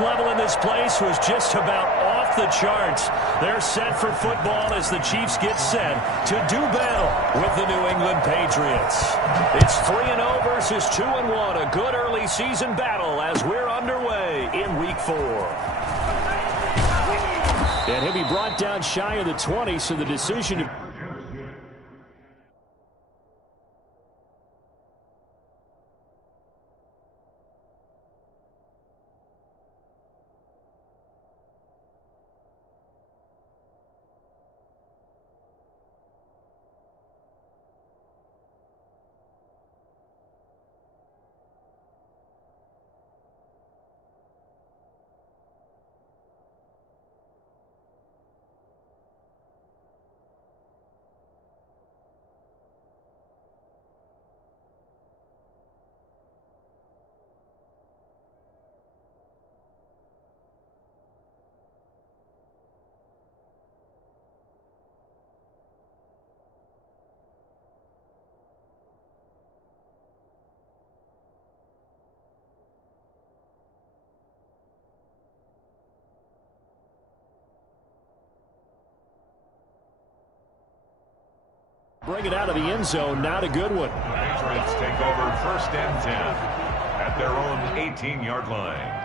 Level in this place was just about off the charts. They're set for football as the Chiefs get set to do battle with the New England Patriots. It's 3-0 versus 2-1, a good early season battle as we're underway in Week 4. And he'll be brought down shy of the 20, so the decision to... Bring it out of the end zone, not a good one. The Patriots take over 1st and 10 at their own 18-yard line.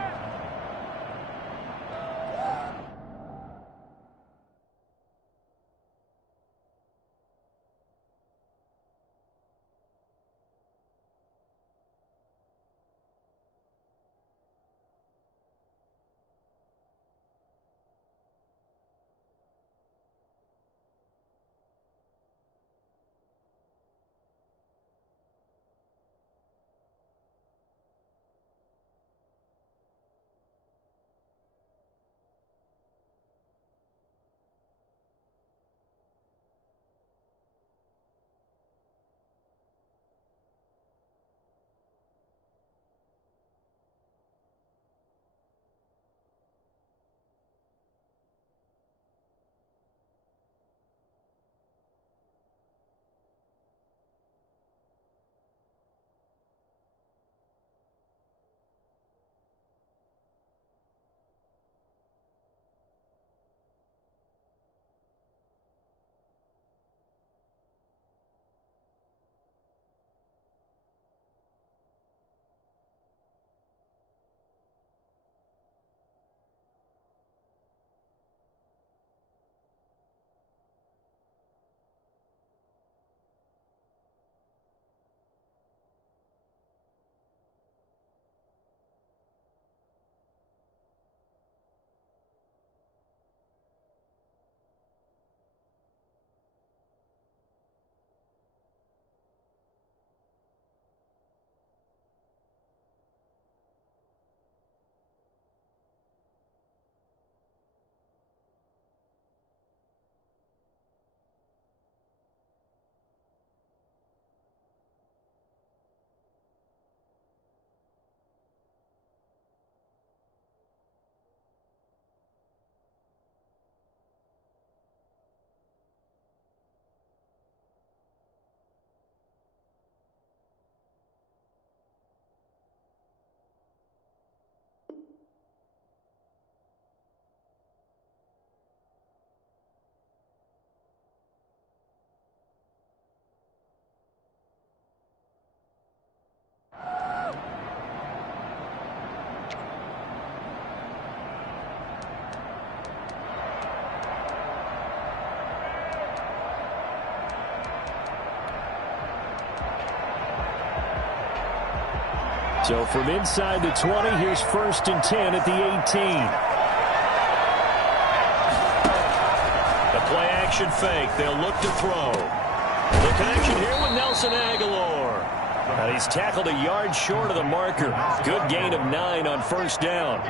So from inside the 20, here's 1st and 10 at the 18. The play action fake. They'll look to throw. The connection here with Nelson Aguilar. And he's tackled a yard short of the marker. Good gain of 9 on 1st down.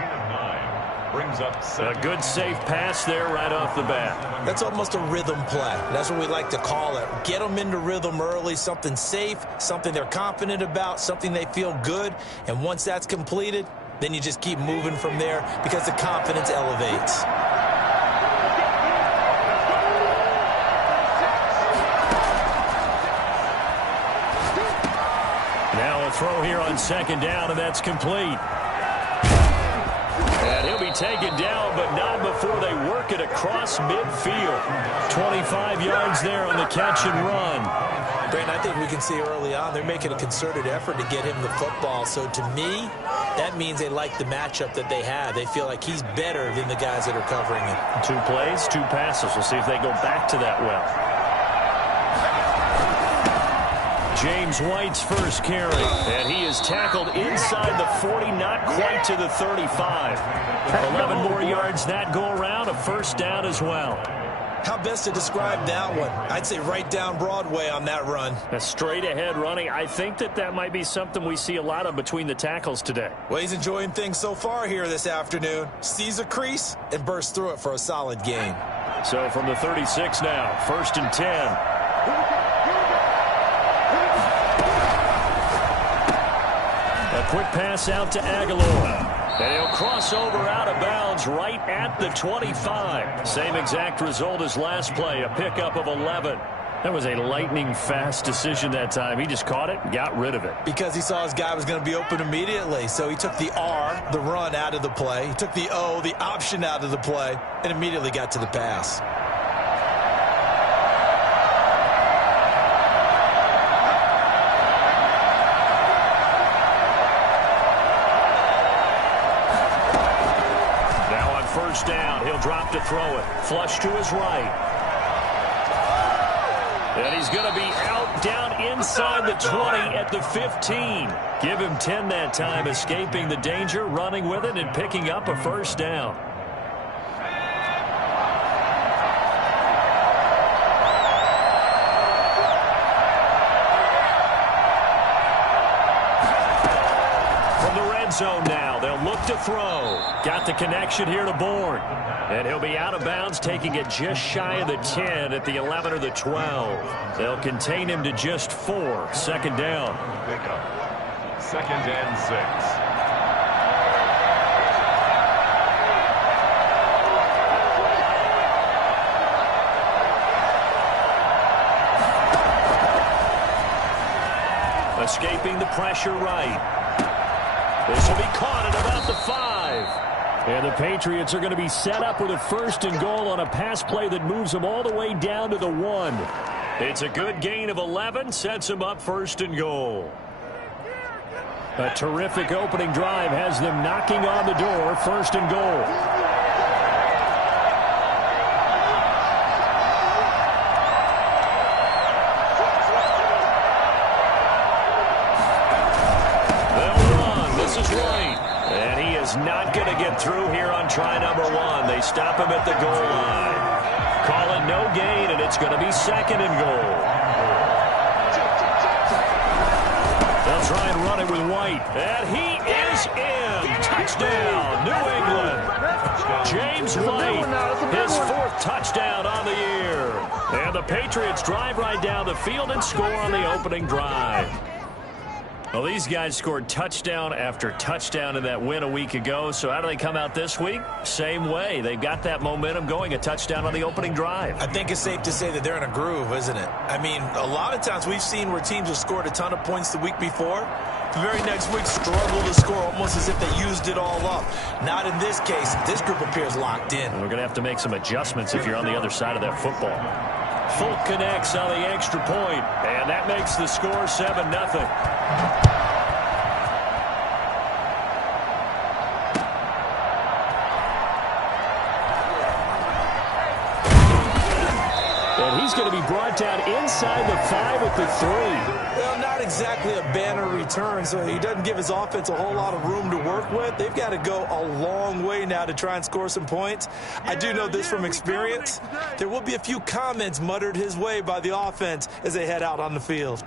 Brings up a good safe pass there right off the bat. That's almost a rhythm play. That's what we like to call it. Get them into rhythm early, something safe, something they're confident about, something they feel good. And once that's completed, then you just keep moving from there because the confidence elevates. Now a throw here on 2nd down, and that's complete. taken down, but not before they work it across midfield. 25 yards there on the catch and run. Brandon, I think we can see early on they're making a concerted effort to get him the football. So to me, that means they like the matchup that they have. They feel like he's better than the guys that are covering him. 2 plays, 2 passes. We'll see if they go back to that well. James White's first carry, and he is tackled inside the 40, not quite to the 35. 11 more yards that go around, a first down as well. How best to describe that one? I'd say right down Broadway on that run. A straight-ahead running. I think that might be something we see a lot of between the tackles today. Well, he's enjoying things so far here this afternoon. Sees a crease and bursts through it for a solid gain. So from the 36 now, 1st and 10. A quick pass out to Aguilar. And he'll cross over out of bounds right at the 25. Same exact result as last play, a pickup of 11. That was a lightning-fast decision that time. He just caught it and got rid of it. Because he saw his guy was going to be open immediately. So he took the R, the run, out of the play. He took the O, the option, out of the play, and immediately got to the pass. Down. He'll drop to throw it. Flush to his right. And he's going to be out down inside the 20 at the 15. Give him 10 that time, escaping the danger, running with it, and picking up a first down. Zone now. They'll look to throw. Got the connection here to Bourne. And he'll be out of bounds, taking it just shy of the 10 at the 11 or the 12. They'll contain him to just 4. Second down. Pickup. 2nd and 6. Escaping the pressure right. This will be caught at about the 5. And the Patriots are going to be set up with a 1st and goal on a pass play that moves them all the way down to the 1. It's a good gain of 11, sets them up 1st and goal. A terrific opening drive has them knocking on the door, 1st and goal. Not going to get through here on try number 1. They stop him at the goal line. Call it no gain, and it's going to be 2nd and goal. They'll try and run it with White. And he is in. Touchdown, New England. James White, his 4th touchdown on the year. And the Patriots drive right down the field and score on the opening drive. Well, these guys scored touchdown after touchdown in that win a week ago. So how do they come out this week? Same way. They've got that momentum going, a touchdown on the opening drive. I think it's safe to say that they're in a groove, isn't it? I mean, a lot of times we've seen where teams have scored a ton of points the week before. The very next week struggle to score almost as if they used it all up. Not in this case. This group appears locked in. We're going to have to make some adjustments if you're on the other side of that football. Folk connects on the extra point, and that makes the score 7-0. And he's going to be brought down inside the 5 at the 3. Well, not exactly a banner return, so he doesn't give his offense a whole lot of room to work with. They've got to go a long way now to try and score some points. I do know this from experience. There will be a few comments muttered his way by the offense as they head out on the field.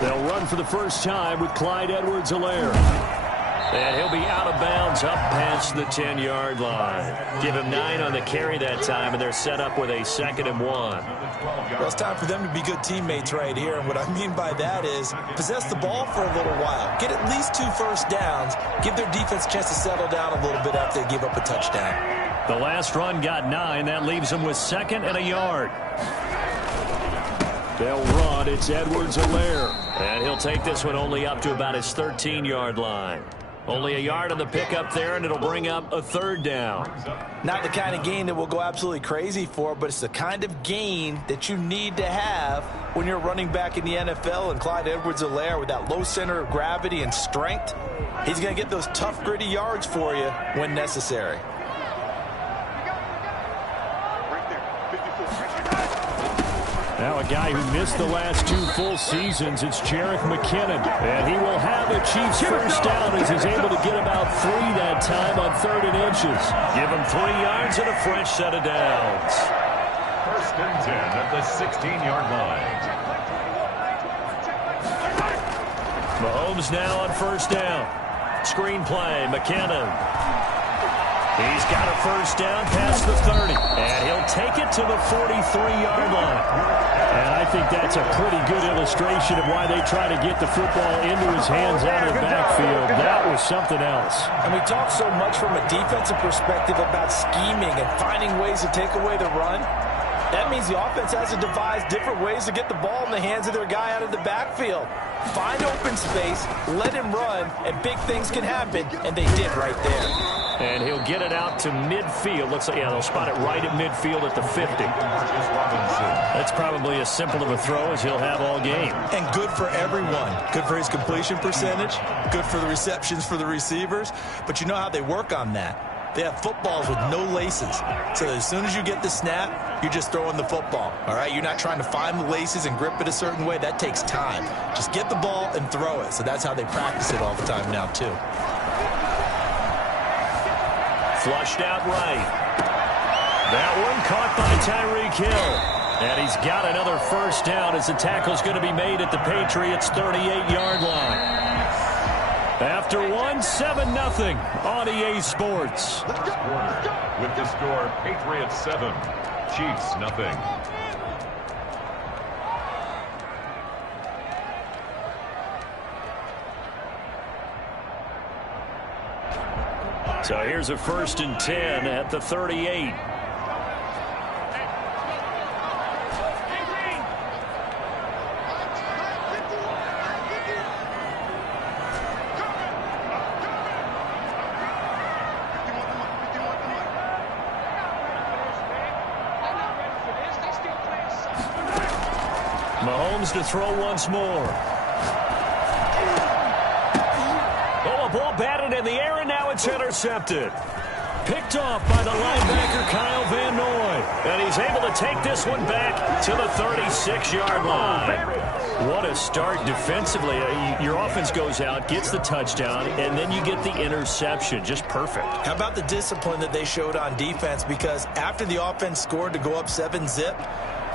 They'll run for the first time with Clyde Edwards-Helaire. And he'll be out of bounds up past the 10-yard line. Give him 9 on the carry that time, and they're set up with a 2nd and 1. Well, it's time for them to be good teammates right here. And what I mean by that is possess the ball for a little while. Get at least 2 first downs. Give their defense a chance to settle down a little bit after they give up a touchdown. The last run got 9. That leaves them with 2nd and a yard. They'll run. It's Edwards-Helaire. And he'll take this one only up to about his 13-yard line. Only a yard on the pickup there, and it'll bring up a 3rd down. Not the kind of gain that we'll go absolutely crazy for, but it's the kind of gain that you need to have when you're running back in the NFL. And Clyde Edwards-Helaire, with that low center of gravity and strength, he's going to get those tough, gritty yards for you when necessary. Now a guy who missed the last 2 full seasons, it's Jerick McKinnon. And he will have the Chiefs first down as he's able to get about 3 that time on 3rd and inches. Give him 3 yards and a fresh set of downs. 1st and 10 at the 16-yard line. Mahomes now on 1st down. Screen play, McKinnon. He's got a first down past the 30. And he'll take it to the 43-yard line. And I think that's a pretty good illustration of why they try to get the football into his hands out of the backfield. That was something else. And we talk so much from a defensive perspective about scheming and finding ways to take away the run. That means the offense has to devise different ways to get the ball in the hands of their guy out of the backfield. Find open space, let him run, and big things can happen, and they did right there. And he'll get it out to midfield. Looks like, yeah, they'll spot it right at midfield at the 50. That's probably as simple of a throw as he'll have all game. And good for everyone. Good for his completion percentage. Good for the receptions for the receivers. But you know how they work on that. They have footballs with no laces. So as soon as you get the snap, you're just throwing the football. All right? You're not trying to find the laces and grip it a certain way. That takes time. Just get the ball and throw it. So that's how they practice it all the time now, too. Flushed out right. That one caught by Tyreek Hill. And he's got another first down as the tackle's going to be made at the Patriots' 38-yard line. After 7-0 on EA Sports. With the score, Patriots 7, Chiefs 0. So here's a 1st and 10 at the 38. Mahomes to throw once more. Oh, a ball batted in the air, and now it's intercepted. Picked off by the linebacker, Kyle Van Noy. And he's able to take this one back to the 36-yard line. What a start defensively. Your offense goes out, gets the touchdown, and then you get the interception. Just perfect. How about the discipline that they showed on defense? Because after the offense scored to go up 7-zip,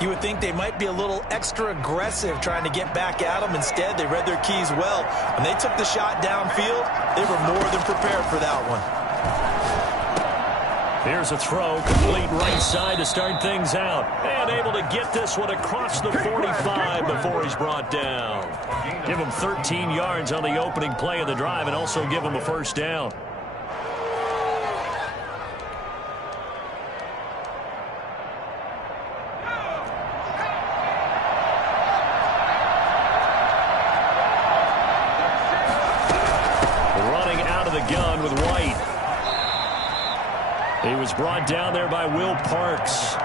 you would think they might be a little extra aggressive trying to get back at them. Instead, they read their keys well. When they took the shot downfield, they were more than prepared for that one. Here's a throw, complete right side to start things out. And able to get this one across the 45 before he's brought down. Give him 13 yards on the opening play of the drive and also give him a first down. Running out of the gun with White. He was brought down there by Will Parks.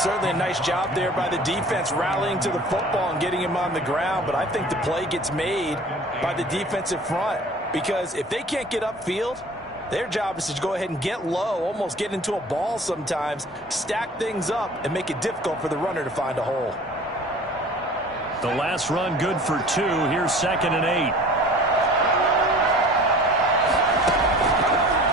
Certainly a nice job there by the defense rallying to the football and getting him on the ground. But I think the play gets made by the defensive front. Because if they can't get upfield, their job is to go ahead and get low, almost get into a ball sometimes, stack things up, and make it difficult for the runner to find a hole. The last run good for 2. Here's 2nd and 8.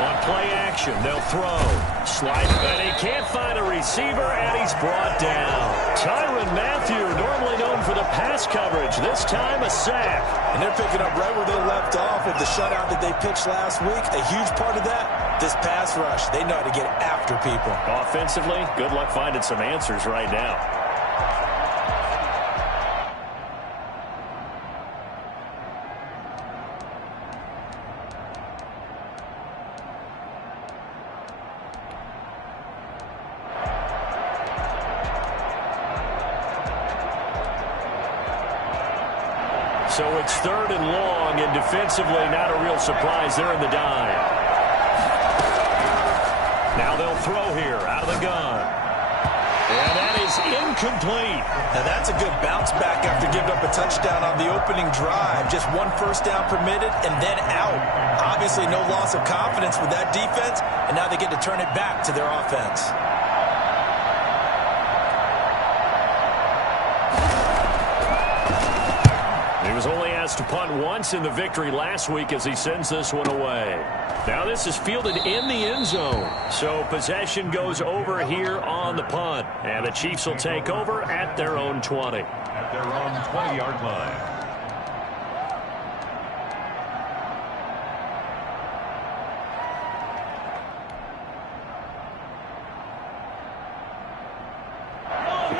On play action. action. They'll throw. Slide. And he can't find a receiver, and he's brought down. Tyrann Mathieu, normally known for the pass coverage. This time a sack. And they're picking up right where they left off with the shutout that they pitched last week. A huge part of that, this pass rush. They know how to get after people. Offensively, good luck finding some answers right now. So it's 3rd and long, and defensively not a real surprise. They're in the dive. Now they'll throw here out of the gun. And that is incomplete. Now that's a good bounce back after giving up a touchdown on the opening drive. Just 1 first down permitted and then out. Obviously no loss of confidence with that defense, and now they get to turn it back to their offense. He was only asked to punt once in the victory last week as he sends this one away. Now this is fielded in the end zone. So possession goes over here on the punt. And the Chiefs will take over at their own 20. At their own 20-yard line.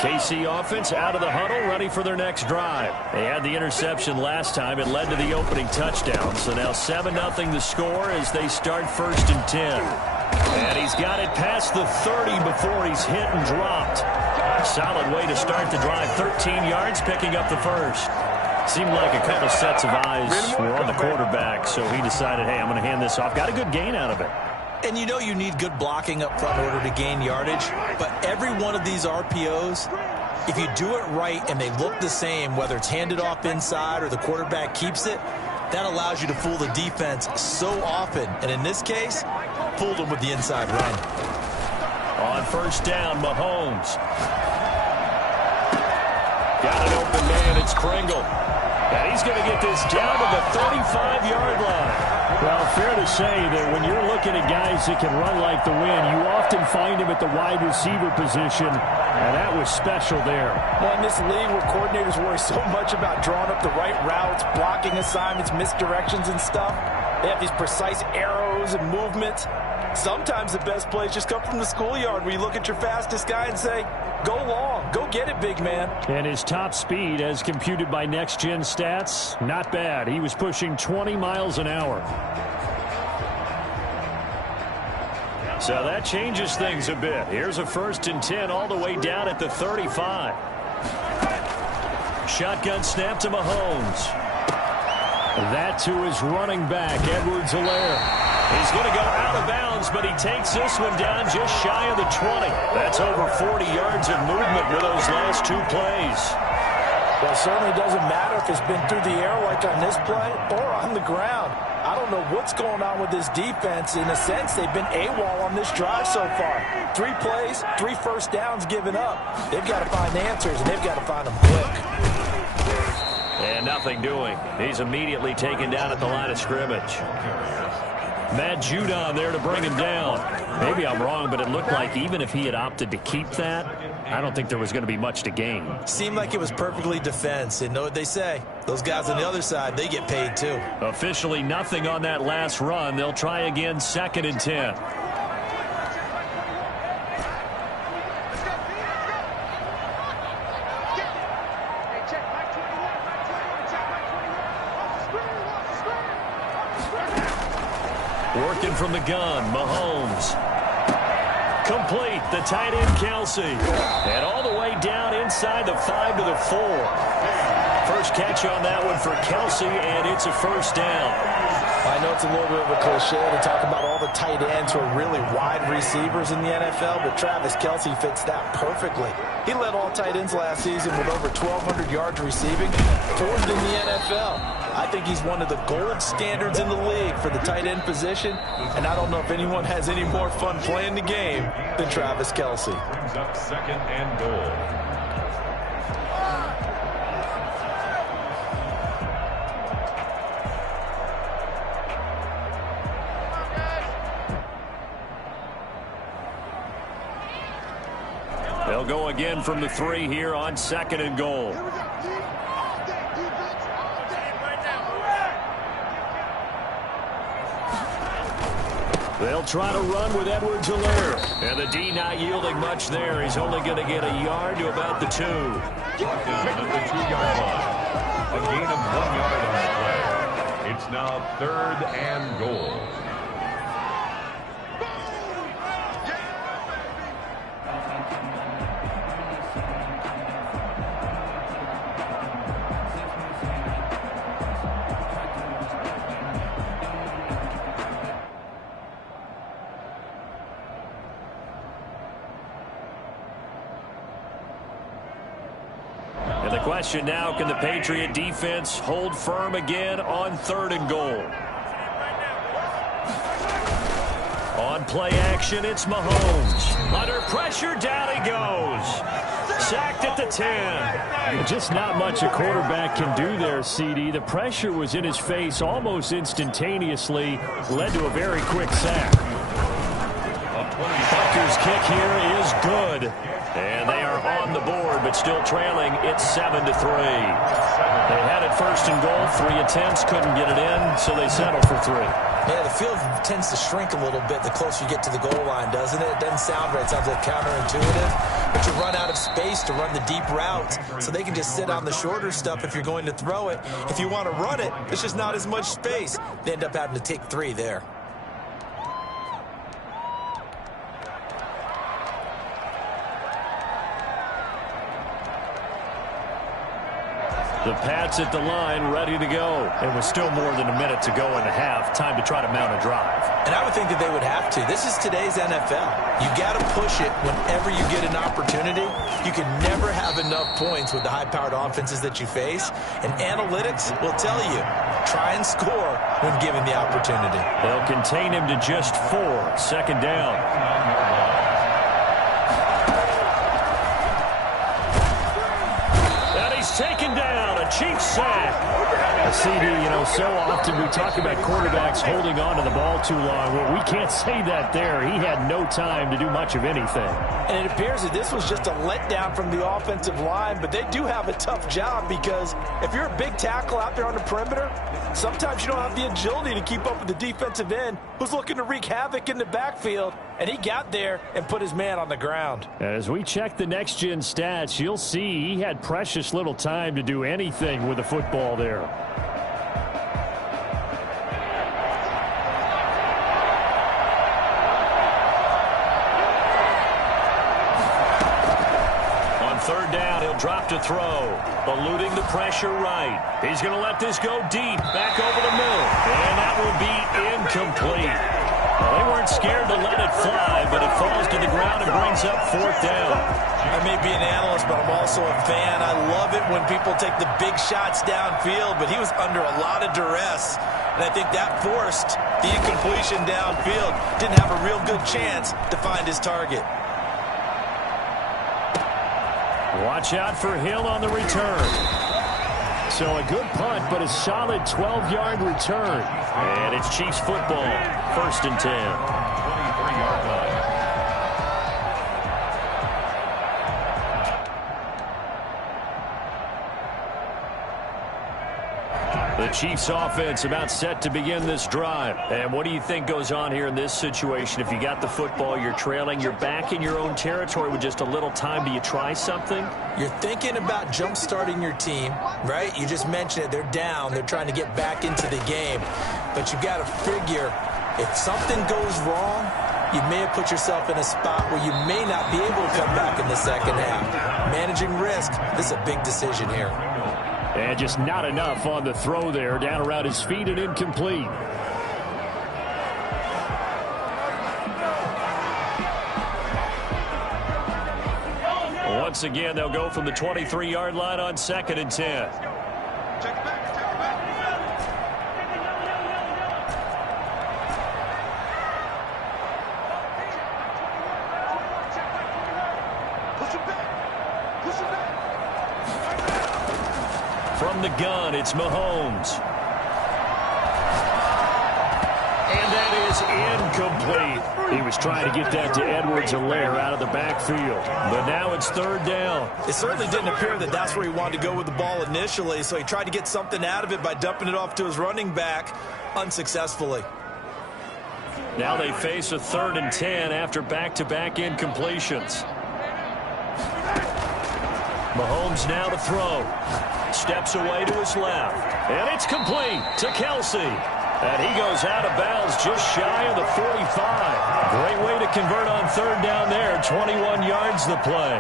KC offense out of the huddle, ready for their next drive. They had the interception last time. It led to the opening touchdown. So now 7-0 the score as they start 1st and 10. And he's got it past the 30 before he's hit and dropped. Solid way to start the drive. 13 yards, picking up the first. Seemed like a couple sets of eyes were on the quarterback, so he decided, hey, I'm going to hand this off. Got a good gain out of it. And you know you need good blocking up front in order to gain yardage. But every one of these RPOs, if you do it right and they look the same, whether it's handed off inside or the quarterback keeps it, that allows you to fool the defense so often. And in this case, fooled them with the inside run. On 1st down, Mahomes. Got an open man. It's Kringle. And he's going to get this down to the 35-yard line. Well, fair to say that when you're looking at guys that can run like the wind, you often find him at the wide receiver position, and that was special there. Well, in this league where coordinators worry so much about drawing up the right routes, blocking assignments, misdirections and stuff, they have these precise arrows and movements. Sometimes the best plays just come from the schoolyard where you look at your fastest guy and say, go long, go get it, big man. And his top speed, as computed by Next Gen Stats, not bad. He was pushing 20 miles an hour. So that changes things a bit. Here's a 1st and 10 all the way down at the 35. Shotgun snap to Mahomes. That to his running back, Edwards-Helaire. He's going to go out of bounds, but he takes this one down just shy of the 20. That's over 40 yards of movement with those last 2 plays. Well, it certainly doesn't matter if it's been through the air like on this play or on the ground. I don't know what's going on with this defense. In a sense, they've been AWOL on this drive so far. 3 plays, 3 first downs given up. They've got to find answers, and they've got to find them quick. And nothing doing. He's immediately taken down at the line of scrimmage. Matt Judon there to bring him down. Maybe I'm wrong, but it looked like even if he had opted to keep that, I don't think there was going to be much to gain. Seemed like it was perfectly defense. And know what they say. Those guys on the other side, they get paid too. Officially nothing on that last run. They'll try again 2nd and 10. Working from the gun, Mahomes. Complete, the tight end, Kelsey. And all the way down inside the 5 to the 4. First catch on that one for Kelsey, and it's a 1st down. I know it's a little bit of a cliche to talk about all the tight ends who are really wide receivers in the NFL, but Travis Kelsey fits that perfectly. He led all tight ends last season with over 1,200 yards receiving, 4th in the NFL. I think he's one of the gold standards in the league for the tight end position, and I don't know if anyone has any more fun playing the game than Travis Kelsey. Brings up 2nd and goal. They'll go again from the 3 here on 2nd and goal. They'll try to run with Edwards-Helaire. And the D not yielding much there. He's only going to get a yard to about the 2. Brought down at the 2-yard line. A gain of 1 yard on the play. It's now 3rd and goal. And the question now, can the Patriot defense hold firm again on 3rd and goal? On play action, it's Mahomes. Under pressure, down he goes. Sacked at the 10. Just not much a quarterback can do there, CD. The pressure was in his face almost instantaneously, led to a very quick sack. Bucker's kick here is good. And they are on the board, but still trailing. It's 7-3. They had it 1st and goal. 3 attempts, couldn't get it in, so they settle for 3. Yeah, the field tends to shrink a little bit the closer you get to the goal line, doesn't it? It doesn't sound right. It sounds like counterintuitive. But you run out of space to run the deep routes, so they can just sit on the shorter stuff if you're going to throw it. If you want to run it, there's just not as much space. They end up having to take 3 there. The Pats at the line, ready to go. It was still more than a minute to go in the half. Time to try to mount a drive. And I would think that they would have to. This is today's NFL. You got to push it whenever you get an opportunity. You can never have enough points with the high-powered offenses that you face. And analytics will tell you, try and score when given the opportunity. They'll contain him to just 4. 2nd down. Taken down, a Chiefs sack. CD, so often we talk about quarterbacks holding on to the ball too long. Well, we can't say that there. He had no time to do much of anything. And it appears that this was just a letdown from the offensive line, but they do have a tough job because if you're a big tackle out there on the perimeter, sometimes you don't have the agility to keep up with the defensive end who's looking to wreak havoc in the backfield, and he got there and put his man on the ground. As we check the next-gen stats, you'll see he had precious little time to do anything with the football there. On 3rd down, he'll drop to throw. Eluding the pressure right. He's going to let this go deep. Back over the middle. And that will be incomplete. Well, they weren't scared to let it fly, but it falls to the ground and brings up 4th down. I may be an analyst, but I'm also a fan. I love it when people take the big shots downfield, but he was under a lot of duress. And I think that forced the incompletion downfield. Didn't have a real good chance to find his target. Watch out for Hill on the return. So a good punt, but a solid 12-yard return. And it's Chiefs football, 1st and 10. 23-yard line. The Chiefs offense about set to begin this drive. And what do you think goes on here in this situation? If you got the football, you're trailing, you're back in your own territory with just a little time. Do you try something? You're thinking about jump-starting your team, right? You just mentioned it. They're down. They're trying to get back into the game. But you've got to figure if something goes wrong, you may have put yourself in a spot where you may not be able to come back in the 2nd half. Managing risk, this is a big decision here. And just not enough on the throw there. Down around his feet and incomplete. Once again, they'll go from the 23-yard line on 2nd and 10. From the gun, it's Mahomes. And that it is incomplete. He was trying to get that to Edwards-Helaire out of the backfield. But now it's third down. It certainly didn't appear that that's where he wanted to go with the ball initially, so he tried to get something out of it by dumping it off to his running back unsuccessfully. Now they face a 3rd and 10 after back-to-back incompletions. Mahomes now to throw. Steps away to his left. And it's complete to Kelsey. And he goes out of bounds just shy of the 45. Great way to convert on 3rd down there. 21 yards the play.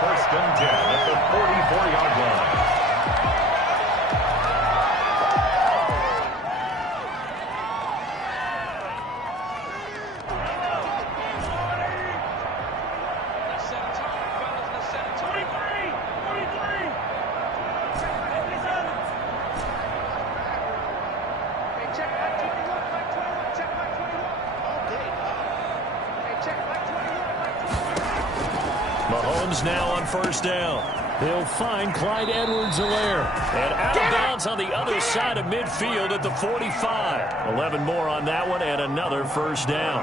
1st and 10 at the 44-yard line. Mahomes now on 1st down. He'll find Clyde Edwards-Helaire. And out of bounds on the other side of midfield at the 45. 11 more on that one and another 1st down.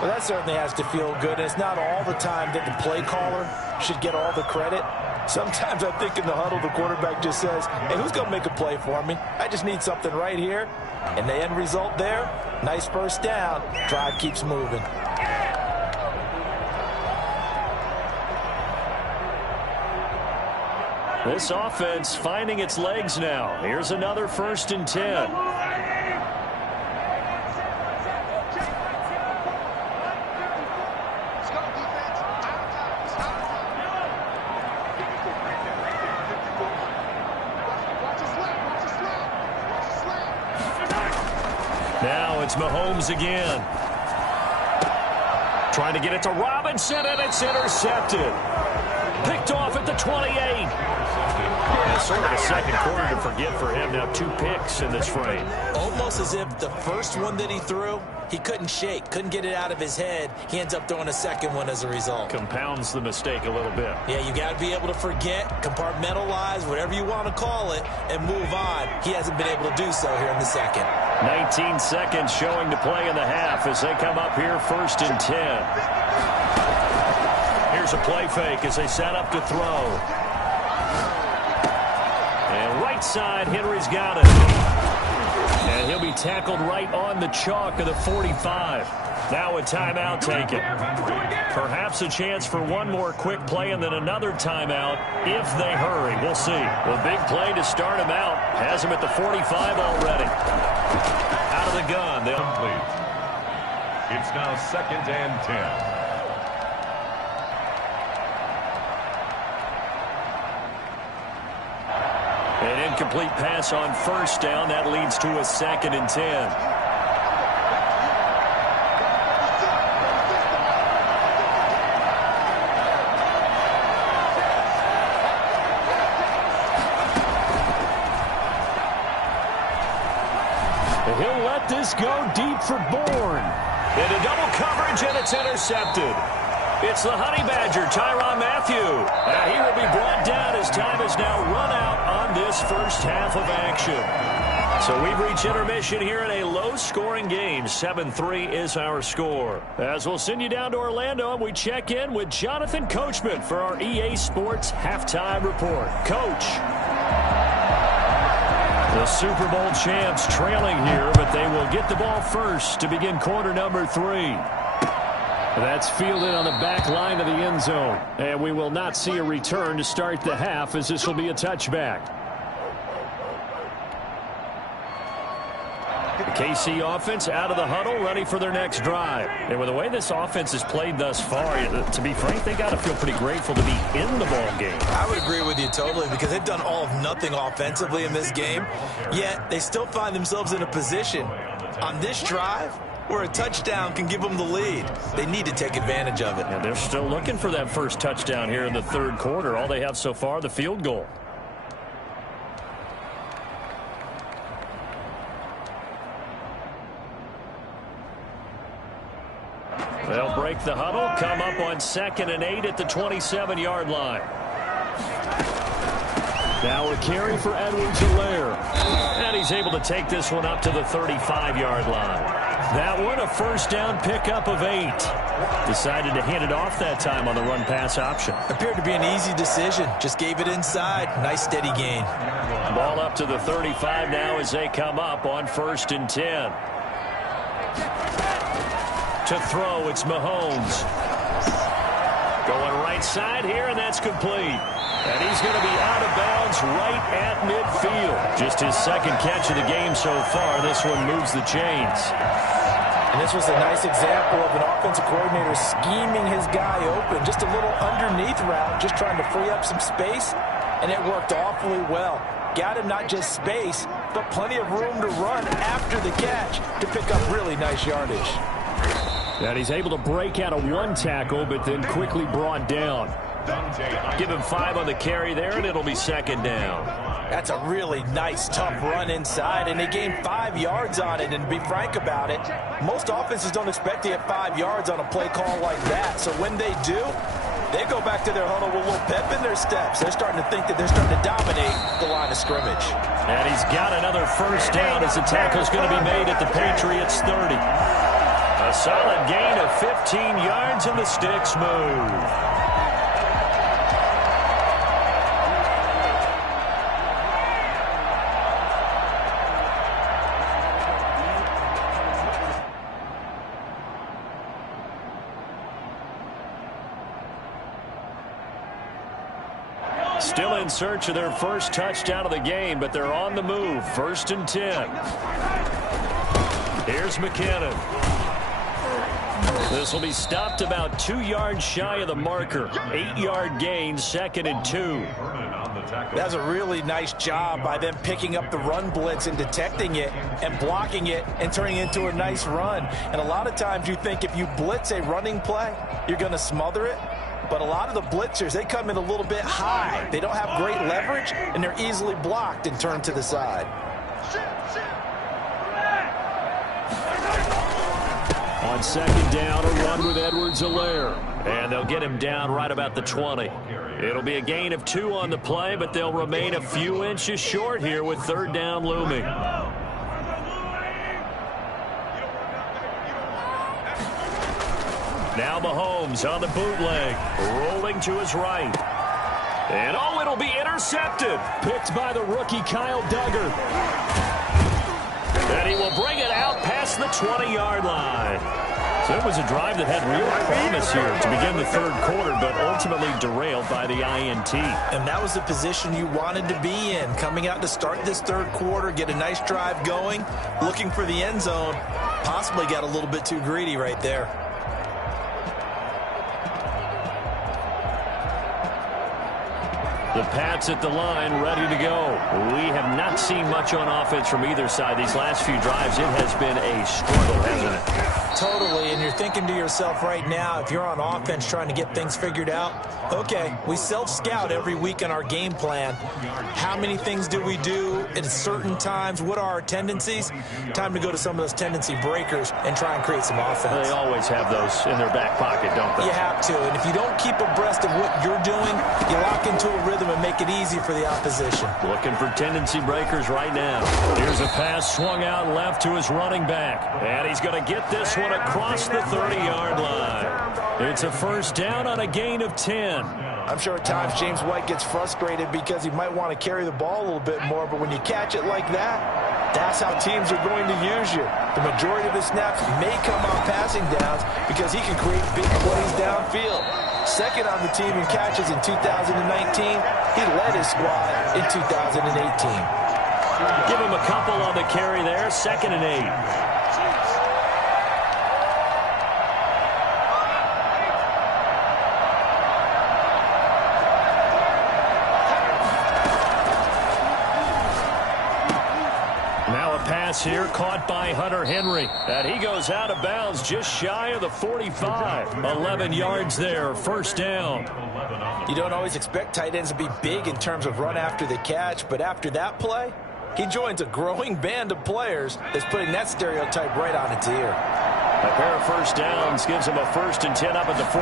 Well, that certainly has to feel good. And it's not all the time that the play caller should get all the credit. Sometimes I think in the huddle, the quarterback just says, hey, who's going to make a play for me? I just need something right here. And the end result there, nice 1st down. Drive keeps moving. This offense finding its legs now. Here's another 1st and 10. Now it's Mahomes again. Trying to get it to Robinson, and it's intercepted. Picked off at the 28. Yeah, sort of a second quarter to forget for him. Now 2 picks in this frame. Almost as if the first one that he threw, he couldn't shake, couldn't get it out of his head. He ends up throwing a second one as a result. Compounds the mistake a little bit. Yeah, you got to be able to forget, compartmentalize, whatever you want to call it, and move on. He hasn't been able to do so here in the second. 19 seconds showing to play in the half as they come up here 1st and 10. Here's a play fake as they set up to throw. And right side, Henry's got it. And he'll be tackled right on the chalk of the 45. Now a timeout taken. Perhaps a chance for one more quick play and then another timeout if they hurry. We'll see. The big play to start him out. Has him at the 45 already. Out of the gun. They'll Complete. It's now 2nd and 10. An incomplete pass on 1st down. That leads to a 2nd and 10. He'll let this go deep for Bourne. Into double coverage, and it's intercepted. It's the Honey Badger, Tyrann Mathieu. He will be brought down as time is now run out on this 1st half of action. So we've reached intermission here in a low-scoring game. 7-3 is our score. As we'll send you down to Orlando, and we check in with Jonathan Coachman for our EA Sports Halftime Report. Coach. The Super Bowl champs trailing here, but they will get the ball first to begin quarter number 3. That's fielded on the back line of the end zone. And we will not see a return to start the half, as this will be a touchback. The KC offense out of the huddle, ready for their next drive. And with the way this offense has played thus far, to be frank, they got to feel pretty grateful to be in the ball game. I would agree with you totally, because they've done all of nothing offensively in this game, yet they still find themselves in a position on this drive where a touchdown can give them the lead. They need to take advantage of it. And they're still looking for that first touchdown here in the 3rd quarter. All they have so far, the field goal. They'll break the huddle, come up on 2nd and 8 at the 27-yard line. Now a carry for Edwards-Helaire. And he's able to take this one up to the 35-yard line. That one, a first down pickup of 8. Decided to hand it off that time on the run-pass option. Appeared to be an easy decision. Just gave it inside. Nice steady gain. Ball up to the 35 now as they come up on 1st and 10. To throw, it's Mahomes. Going right side here, and that's complete. And he's going to be out of bounds right at midfield. Just his second catch of the game so far. This one moves the chains. And this was a nice example of an offensive coordinator scheming his guy open. Just a little underneath route, just trying to free up some space, and it worked awfully well. Got him not just space, but plenty of room to run after the catch to pick up really nice yardage. And he's able to break out of one tackle, but then quickly brought down. Give him 5 on the carry there, and it'll be 2nd down. That's a really nice, tough run inside, and they gained 5 yards on it. And to be frank about it, most offenses don't expect to get 5 yards on a play call like that. So when they do, they go back to their huddle with a little pep in their steps. They're starting to think that they're starting to dominate the line of scrimmage. And he's got another first down as the tackle's going to be made at the Patriots' 30. A solid gain of 15 yards, and the sticks move. Still in search of their first touchdown of the game, but they're on the move. 1st and 10. Here's McKinnon. This will be stopped about 2 yards shy of the marker. 8-yard gain, 2nd and 2. That's a really nice job by them picking up the run blitz and detecting it and blocking it and turning it into a nice run. And a lot of times you think if you blitz a running play, you're going to smother it. But a lot of the blitzers, they come in a little bit high. They don't have great leverage, and they're easily blocked and turned to the side. On 2nd down, a run with Edwards-Helaire. And they'll get him down right about the 20. It'll be a gain of 2 on the play, but they'll remain a few inches short here with 3rd down looming. Now Mahomes on the bootleg, rolling to his right. And oh, it'll be intercepted. Picked by the rookie Kyle Duggar. And he will bring it out past the 20-yard line. So it was a drive that had real promise here to begin the 3rd quarter, but ultimately derailed by the INT. And that was the position you wanted to be in. Coming out to start this 3rd quarter, get a nice drive going, looking for the end zone. Possibly got a little bit too greedy right there. The Pats at the line, ready to go. We have not seen much on offense from either side. These last few drives, it has been a struggle, hasn't it? Totally, and you're thinking to yourself right now, if you're on offense trying to get things figured out, okay, we self-scout every week in our game plan. How many things do we do at certain times? What are our tendencies? Time to go to some of those tendency breakers and try and create some offense. They always have those in their back pocket, don't they? You have to, and if you don't keep abreast of what you're doing, you lock into a rhythm and make it easy for the opposition. Looking for tendency breakers right now. Here's a pass swung out left to his running back. And he's going to get this one across the 30-yard line. It's a first down on a gain of 10. I'm sure at times James White gets frustrated because he might want to carry the ball a little bit more, but when you catch it like that, that's how teams are going to use you. The majority of his snaps may come on passing downs because he can create big plays downfield. Second on the team in catches in 2019. He led his squad in 2018. Give him a couple on the carry there. 2nd and 8. Here caught by Hunter Henry, and he goes out of bounds just shy of the 45. 11 yards there, first down. You don't always expect tight ends to be big in terms of run after the catch, but after that play, he joins a growing band of players that's putting that stereotype right on its ear. A pair of first downs gives him a 1st and 10 up at the 44.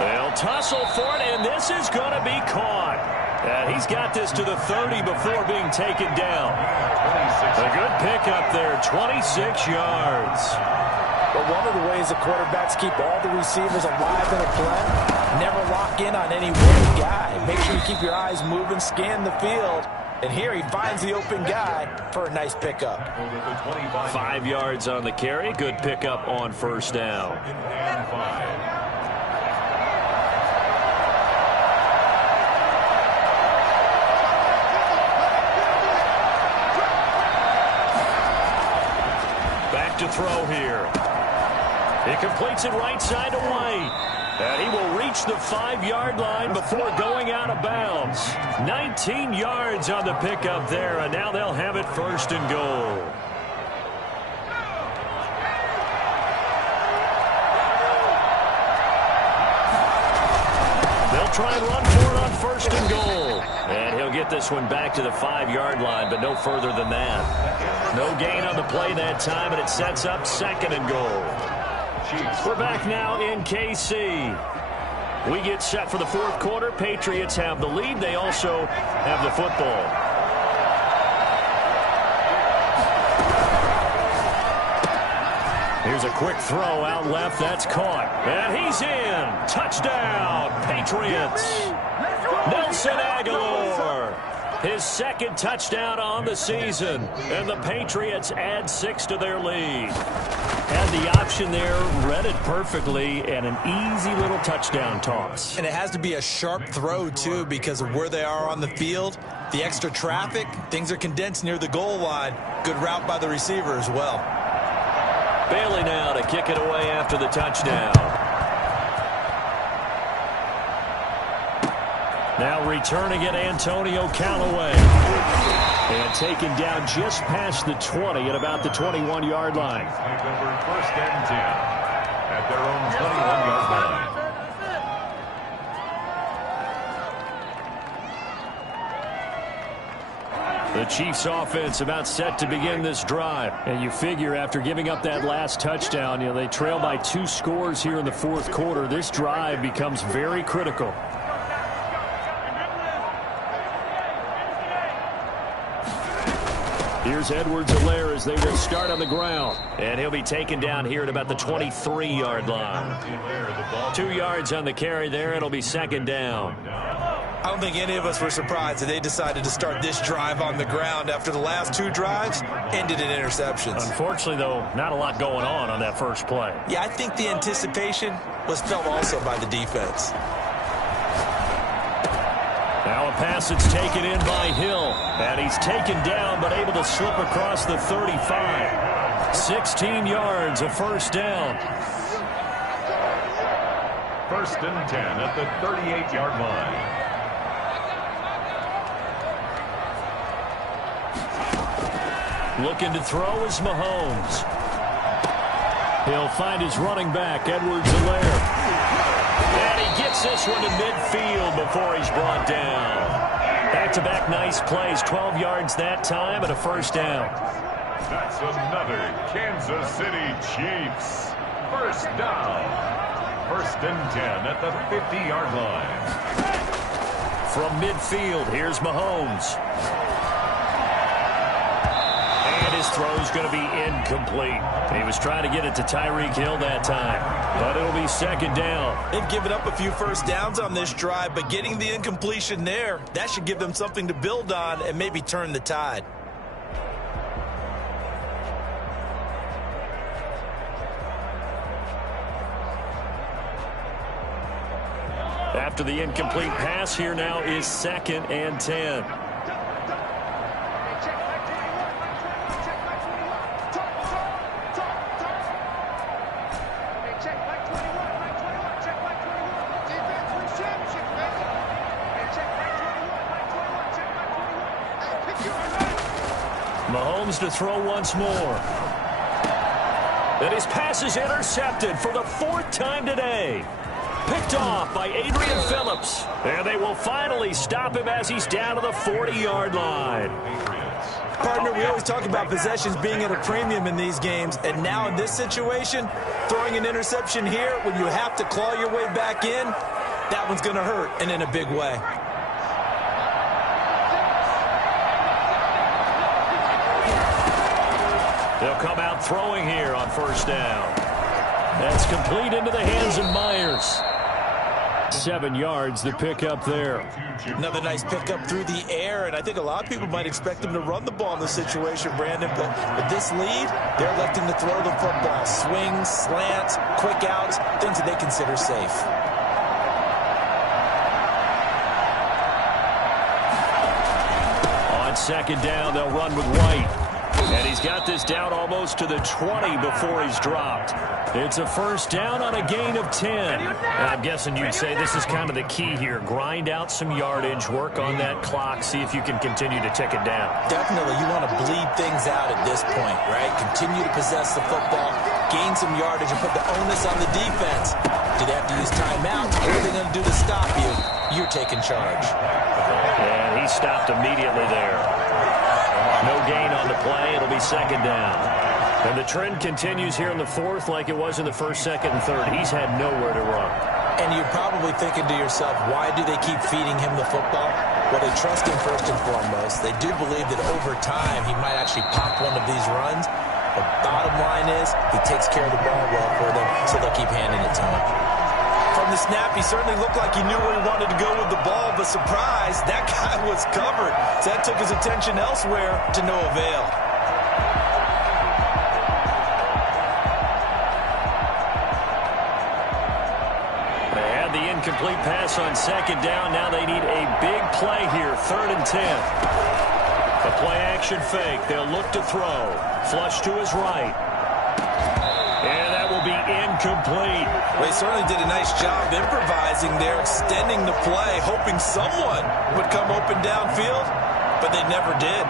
They'll tussle for it, and this is going to be caught. And he's got this to the 30 before being taken down. A good pickup there, 26 yards. But one of the ways the quarterbacks keep all the receivers alive in a play, never lock in on any one guy. Make sure you keep your eyes moving, scan the field. And here he finds the open guy for a nice pickup. 5 yards on the carry. Good pickup on first down. Back to throw here. He completes it right side to White. And he will reach the 5-yard line before going out of bounds. 19 yards on the pickup there, and now they'll have it first and goal. They'll try and run for it on first and goal. And he'll get this one back to the 5-yard line, but no further than that. No gain on the play that time, and it sets up second and goal. We're back now in KC. We get set for the fourth quarter. Patriots have the lead. They also have the football. Here's a quick throw out left. That's caught. And he's in. Touchdown, Patriots. Nelson Aguilar. His second touchdown on the season. And the Patriots add 6 to their lead. Had the option there, read it perfectly, and an easy little touchdown toss. And it has to be a sharp throw, too, because of where they are on the field. The extra traffic, things are condensed near the goal line. Good route by the receiver as well. Bailey now to kick it away after the touchdown. Now returning it, Antonio Callaway. And taken down just past the 20 at about the 21-yard line. First and 10 at their own 21-yard line. The Chiefs offense about set to begin this drive. And you figure after giving up that last touchdown, they trail by 2 scores here in the fourth quarter. This drive becomes very critical. Here's Edwards-Helaire as they will start on the ground. And he'll be taken down here at about the 23-yard line. 2 yards on the carry there. It'll be second down. I don't think any of us were surprised that they decided to start this drive on the ground after the last 2 drives ended in interceptions. Unfortunately, though, not a lot going on that first play. Yeah, I think the anticipation was felt also by the defense. Now a pass that's taken in by Hill. And he's taken down but able to slip across the 35. 16 yards, a first down. First and 10 at the 38-yard line. Looking to throw is Mahomes. He'll find his running back, Edwards-Helaire. And he gets this one to midfield before he's brought down. Back-to-back nice plays, 12 yards that time and a first down. That's another Kansas City Chiefs. First down. First and 10 at the 50-yard line. From midfield, here's Mahomes. His throw's going to be incomplete. He was trying to get it to Tyreek Hill that time, but it'll be second down. They've given up a few first downs on this drive, but getting the incompletion there, that should give them something to build on and maybe turn the tide. After the incomplete pass, here now is second and 10. Mahomes to throw once more. And his pass is intercepted for the 4th time today. Picked off by Adrian Phillips. And they will finally stop him as he's down to the 40-yard line. Partner, we always talk about possessions being at a premium in these games. And now in this situation, throwing an interception here when you have to claw your way back in, that one's going to hurt, and in a big way. They'll come out throwing here on first down. That's complete into the hands of Myers. 7 yards, the pickup there. Another nice pickup through the air, and I think a lot of people might expect him to run the ball in this situation, Brandon, but with this lead, they're electing to throw the football. Swings, slants, quick outs, things that they consider safe. On second down, they'll run with White. And he's got this down almost to the 20 before he's dropped. It's a first down on a gain of 10. And I'm guessing you'd say this is kind of the key here. Grind out some yardage, work on that clock, see if you can continue to tick it down. Definitely, you want to bleed things out at this point, right? Continue to possess the football, gain some yardage, and put the onus on the defense. Do they have to use timeouts? What are they going to do to stop you? You're taking charge. And he stopped immediately there. No gain on the play. It'll be second down. And the trend continues here in the fourth like it was in the first, second, and third. He's had nowhere to run. And you're probably thinking to yourself, why do they keep feeding him the football? Well, they trust him first and foremost. They do believe that over time he might actually pop one of these runs. The bottom line is he takes care of the ball well for them, so they'll keep handing it to him. From the snap, he certainly looked like he knew where he wanted to go with the ball, but surprise, that guy was covered. So that took his attention elsewhere to no avail. They had the incomplete pass on second down. Now they need a big play here, 3rd and 10. A play-action fake. They'll look to throw. Flush to his right. And that will be incomplete. Well, he certainly did a nice job improvising there, extending the play, hoping someone would come open downfield, but they never did.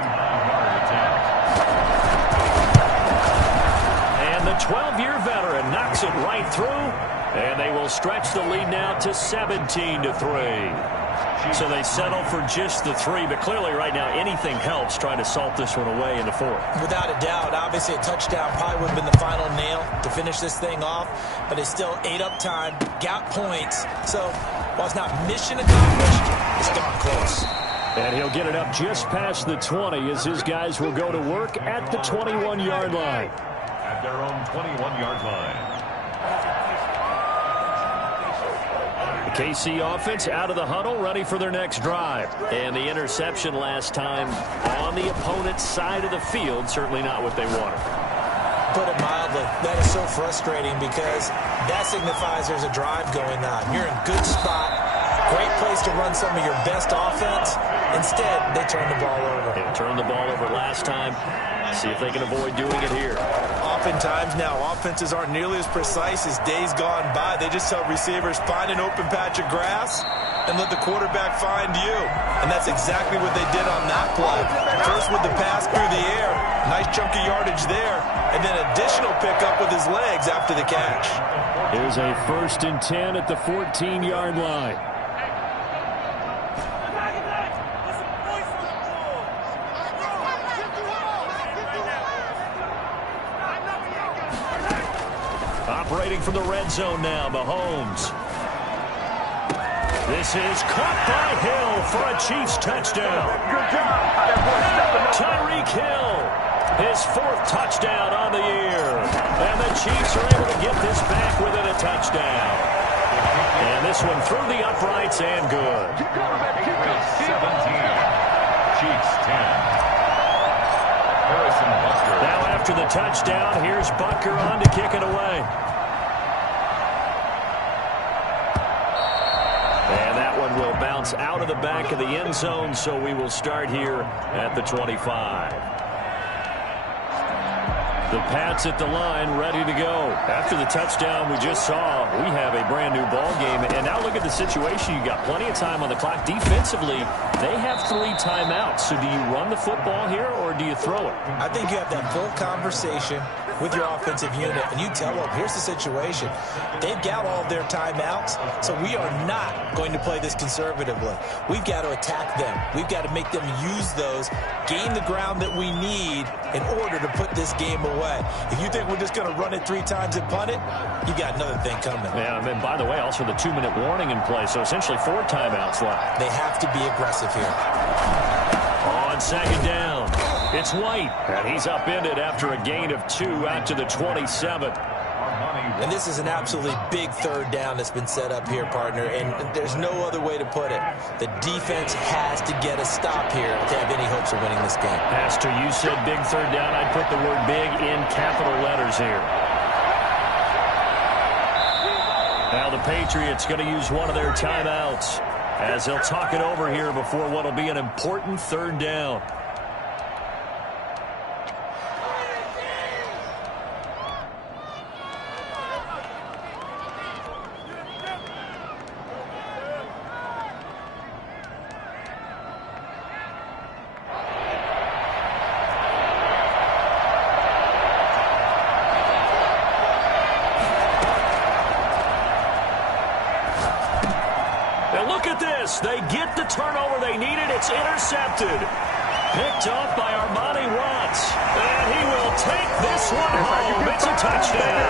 And the 12-year veteran knocks it right through, and they will stretch the lead now to 17-3. So they settle for just the 3, but clearly right now anything helps trying to salt this one away in the 4th. Without a doubt, obviously a touchdown probably would have been the final nail to finish this thing off, but they still ate up time, got points. So while it's not mission accomplished, it's darn close. And he'll get it up just past the 20 as his guys will go to work at the 21-yard line. At their own 21-yard line. KC offense out of the huddle, ready for their next drive. And the interception last time on the opponent's side of the field, certainly not what they wanted. Put it mildly, that is so frustrating because that signifies there's a drive going on. You're in good spot, great place to run some of your best offense. Instead, they turn the ball over. They turned the ball over last time. See if they can avoid doing it here. Oftentimes now, offenses aren't nearly as precise as days gone by. They just tell receivers, find an open patch of grass and let the quarterback find you. And that's exactly what they did on that play. First with the pass through the air, nice chunk of yardage there, and then additional pickup with his legs after the catch. Here's a 1st and 10 at the 14-yard line. Operating from the red zone now, Mahomes. This is caught by Hill for a Chiefs touchdown. Good job. Tyreek Hill, his 4th touchdown on the year. And the Chiefs are able to get this back within a touchdown. And this one through the uprights and good. 17. Chiefs 10. Now after the touchdown, here's Butker on to kick it away. And that one will bounce out of the back of the end zone, so we will start here at the 25. The Pats at the line, ready to go. After the touchdown we just saw, we have a brand new ball game. And now look at the situation. You got plenty of time on the clock. Defensively, they have 3 timeouts. So do you run the football here or do you throw it? I think you have that full conversation with your offensive unit, and you tell them, here's the situation. They've got all of their timeouts, so we are not going to play this conservatively. We've got to attack them. We've got to make them use those, gain the ground that we need in order to put this game away. way. If you think we're just going to run it 3 times and punt it, you got another thing coming. Yeah, and by the way, also the 2-minute warning in play, so essentially 4 timeouts left. They have to be aggressive here. On second down, it's White, and he's upended after a gain of 2 out to the 27. And this is an absolutely big third down that's been set up here, partner, and there's no other way to put it. The defense has to get a stop here to have any hopes of winning this game. Pastor, you said big third down. I'd put the word big in capital letters here. Now the Patriots going to use one of their timeouts as they'll talk it over here before what will be an important third down. They get the turnover they needed. It's intercepted. Picked off by Armani Watts. And he will take this one home. It's a touchdown.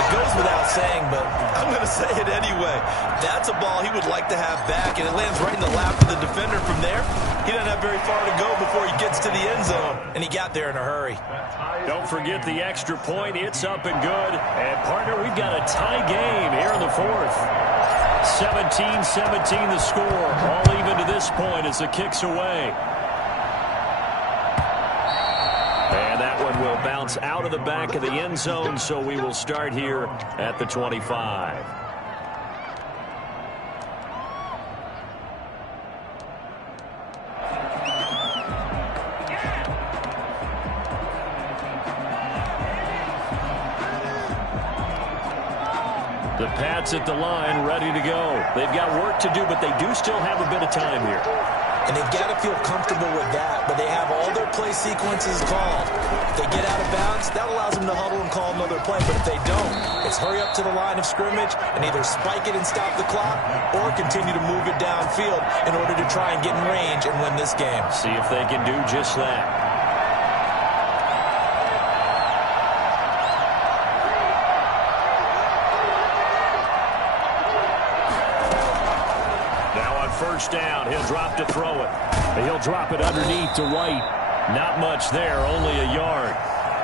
It goes without saying, but I'm going to say it anyway. That's a ball he would like to have back, and it lands right in the lap of the defender from there. He doesn't have very far to go before he gets to the end zone, and he got there in a hurry. Don't forget the extra point. It's up and good. And, partner, we've got a tie game here in the fourth. 17-17 the score. All even to this point as the kick's away. And that one will bounce out of the back of the end zone, so we will start here at the 25. The Pats at the line, ready to go. They've got work to do, but they do still have a bit of time here. And they've got to feel comfortable with that, but they have all their play sequences called. If they get out of bounds, that allows them to huddle and call another play, but if they don't, it's hurry up to the line of scrimmage and either spike it and stop the clock or continue to move it downfield in order to try and get in range and win this game. See if they can do just that. First down, he'll drop to throw it. He'll drop it underneath to White. Not much there, only a yard.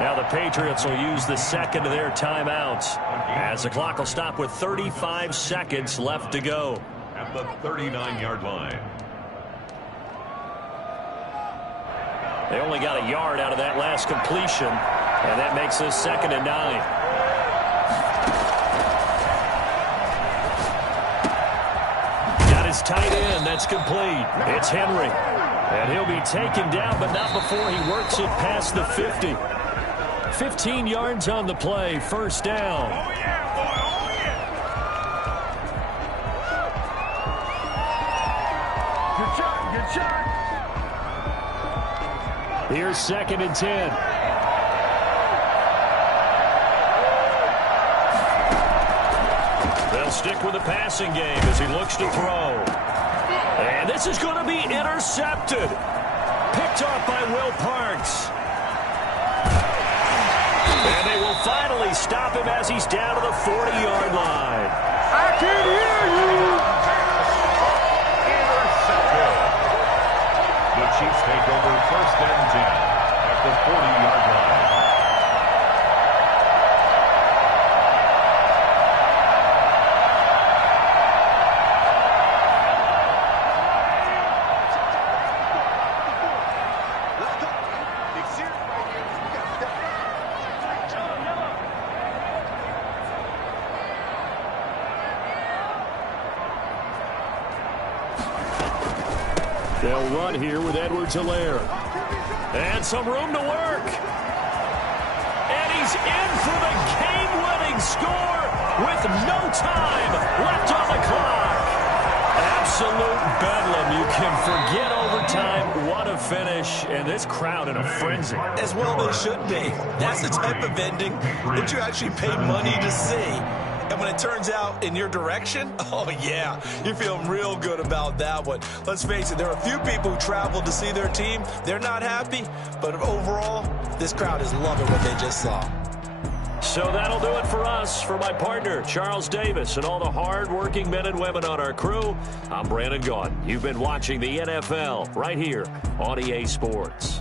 Now the Patriots will use the second of their timeouts as the clock will stop with 35 seconds left to go. At the 39-yard line. They only got a yard out of that last completion, and that makes this 2nd and 9. Tight end, that's complete. It's Henry. And he'll be taken down, but not before he works it past the 50. 15 yards on the play, first down. Oh, yeah, boy. Oh, yeah. Good shot. Here's 2nd and 10. They'll stick with the passing game as he looks to throw. And this is going to be intercepted. Picked off by Will Parks. And they will finally stop him as he's down to the 40-yard line. I can hear you. Intercepted. The Chiefs take over 1st and 10 at the 40-yard line. They'll run here with Edwards-Helaire. And some room to work. And he's in for the game-winning score with no time left on the clock. Absolute bedlam. You can forget overtime. What a finish. And this crowd in a frenzy. As well they should be. That's the type of ending that you actually pay money to see. And when it turns out in your direction, oh, yeah, you're feeling real good about that one. Let's face it, there are a few people who traveled to see their team. They're not happy, but overall, this crowd is loving what they just saw. So that'll do it for us. For my partner, Charles Davis, and all the hard-working men and women on our crew, I'm Brandon Gaudin. You've been watching the NFL right here on EA Sports.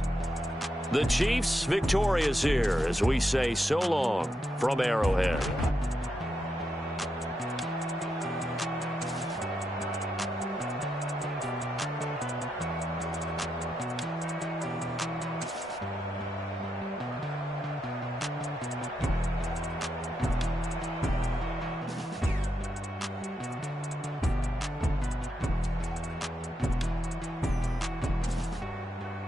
The Chiefs victorious here as we say so long from Arrowhead.